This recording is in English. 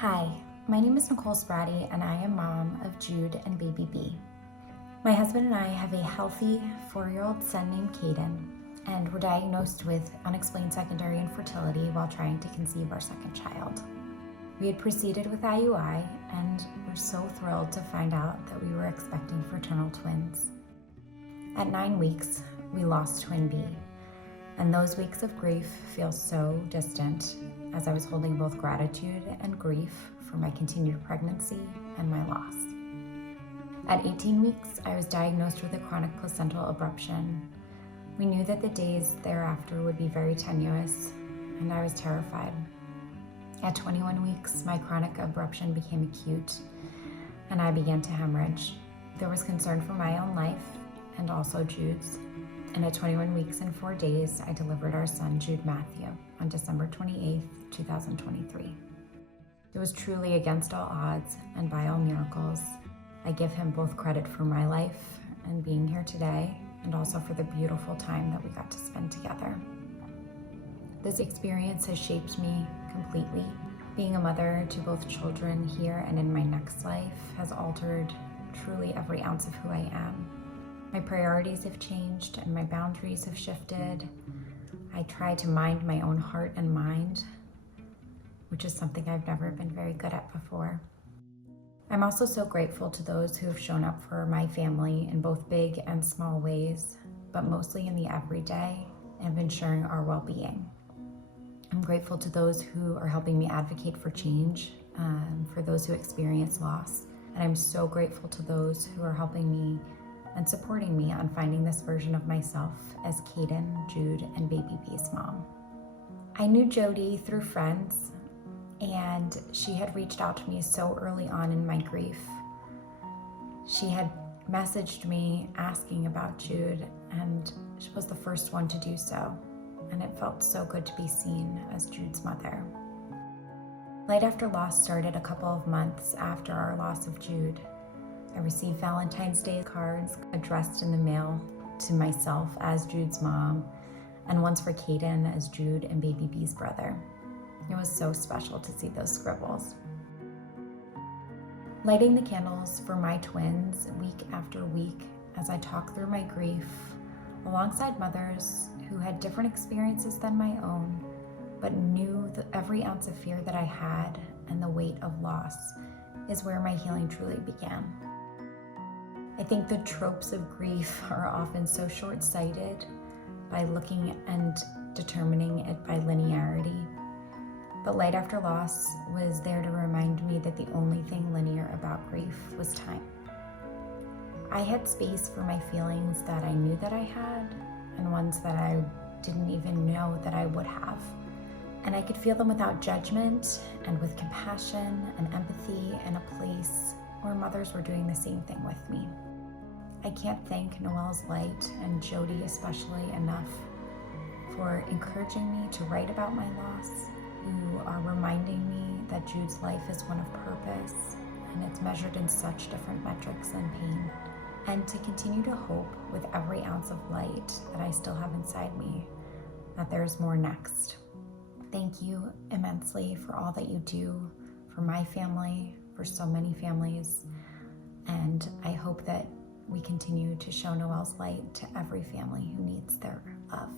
Hi, my name is Nicole Sprotte and I am mom of Jude and baby B. My husband and I have a healthy 4-year-old son named Caden and were diagnosed with unexplained secondary infertility while trying to conceive our second child. We had proceeded with IUI and were so thrilled to find out that we were expecting fraternal twins. At 9 weeks, we lost twin B, and those weeks of grief feel so distant as I was holding both gratitude and grief for my continued pregnancy and my loss. At 18 weeks, I was diagnosed with a chronic placental abruption. We knew that the days thereafter would be very tenuous, and I was terrified. At 21 weeks, my chronic abruption became acute, and I began to hemorrhage. There was concern for my own life and also Jude's. And at 21 weeks and 4 days, I delivered our son, Jude Matthew, on December 28th, 2023. It was truly against all odds and by all miracles. I give him both credit for my life and being here today, and also for the beautiful time that we got to spend together. This experience has shaped me completely. Being a mother to both children here and in my next life has altered truly every ounce of who I am. My priorities have changed and my boundaries have shifted. I try to mind my own heart and mind, which is something I've never been very good at before. I'm also so grateful to those who have shown up for my family in both big and small ways, but mostly in the everyday and of ensuring our well-being. I'm grateful to those who are helping me advocate for change, for those who experience loss. And I'm so grateful to those who are helping me and supporting me on finding this version of myself as Caden, Jude, and baby B's mom. I knew Jody through friends, and she had reached out to me so early on in my grief. She had messaged me asking about Jude, and she was the first one to do so, and it felt so good to be seen as Jude's mother. Light After Loss started a couple of months after our loss of Jude. I received Valentine's Day cards addressed in the mail to myself as Jude's mom, and ones for Caden as Jude and baby B's brother. It was so special to see those scribbles. Lighting the candles for my twins week after week as I talk through my grief, alongside mothers who had different experiences than my own, but knew that every ounce of fear that I had and the weight of loss is where my healing truly began. I think the tropes of grief are often so short-sighted by looking and determining it by linearity. But Light After Loss was there to remind me that the only thing linear about grief was time. I had space for my feelings that I knew that I had and ones that I didn't even know that I would have. And I could feel them without judgment and with compassion and empathy in a place where mothers were doing the same thing with me. I can't thank Noelle's Light and Jody especially enough for encouraging me to write about my loss, who are reminding me that Jude's life is one of purpose and it's measured in such different metrics than pain, and to continue to hope with every ounce of light that I still have inside me that there's more next. Thank you immensely for all that you do for my family, for so many families, and I hope that we continue to show Noelle's light to every family who needs their love.